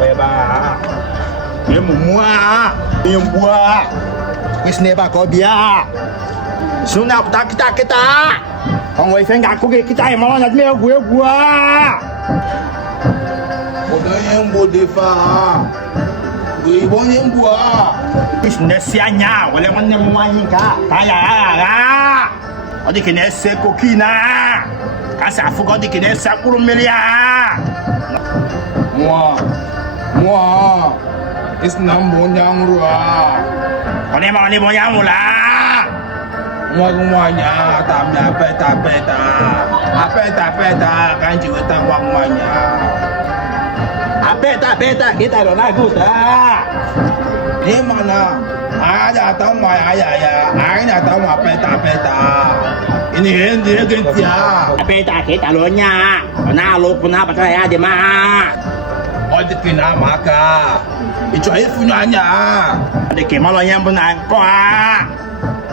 Beba. Ye mumua. Ye mbua. Isne ba ko bia. Suna kita. Kong wei fenga ko kita e mo na me gua. Bodo yang bodefa. Gui bon yang bua. Isne sianya wala man ne mwani ka. Kaya ga. Odi kene se kokina. Kasa fugo di kene sa kurumelia. Moi. Isnam bonyang rua. Kone mau ni bonyang mula. Moi semuanya tamnya peta. Peta kan juga tawang semuanya. Peta kita dah lagu dah. Ni mana? Ada tahu mai ayah. Ada tahu peta. Ini dia gentia. Peta kita lonya. Pernah lo pernah percaya di mana? Ada kena maka. Itu air punyanya. Ada kemana yang benar kau?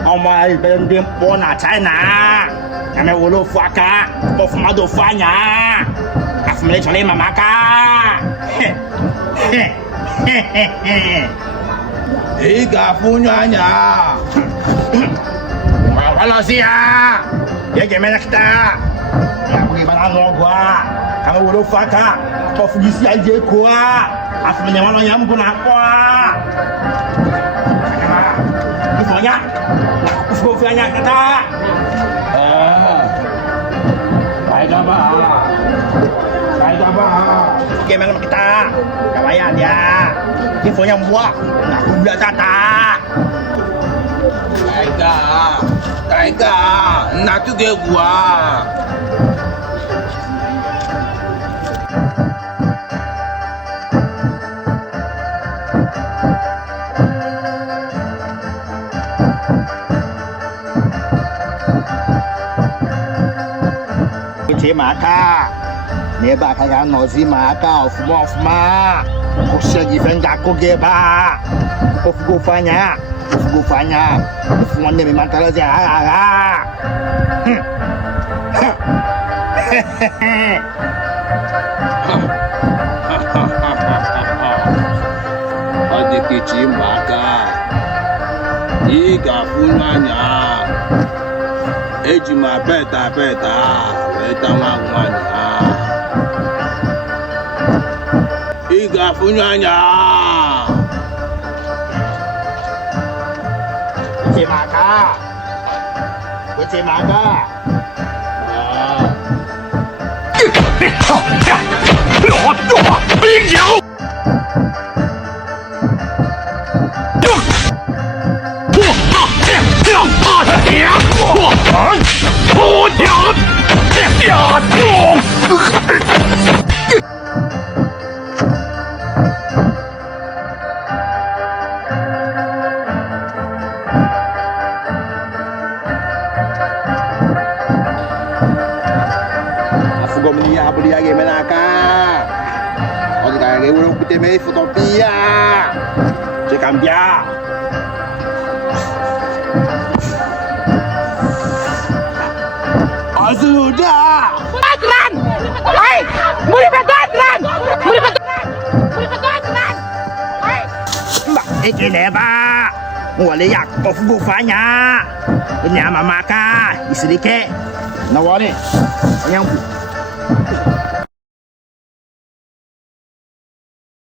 Omai bending pona China. Kami ulu fuaka. Of madu fanya. Afmele chole mamaka. Iga punyanya. Kalau siya. Ya gimana kita? Ya bagaimana lo gua? Kami ulu fuaka. Of gisi aja gua. Afmele mana yang pun apa? Semuanya. Semuanya kata. Baik apa? Gimana kita? Kawayan ya. Info yang buat. Aku buat tata. Kaiga. Nak tu dia gua. Kucing maka, ni bakal kan nozi maka of ma, kusya given gako geba, of gufanya, of mana memang kalau jaga. Adik kucing maka, iga punyanya. Ejima peta mangwanya. Iga punyanya. Kucing maka. Aku beli lagi mana kah? Aku tak lagi urut putih mei fotopia. Cekam dia. Sudah. Badran! Hai! Muri badran! Hai! Mbak, ini ba. Wale yak of gufanya. Ini mama ka, istri ke. Nawari. Yang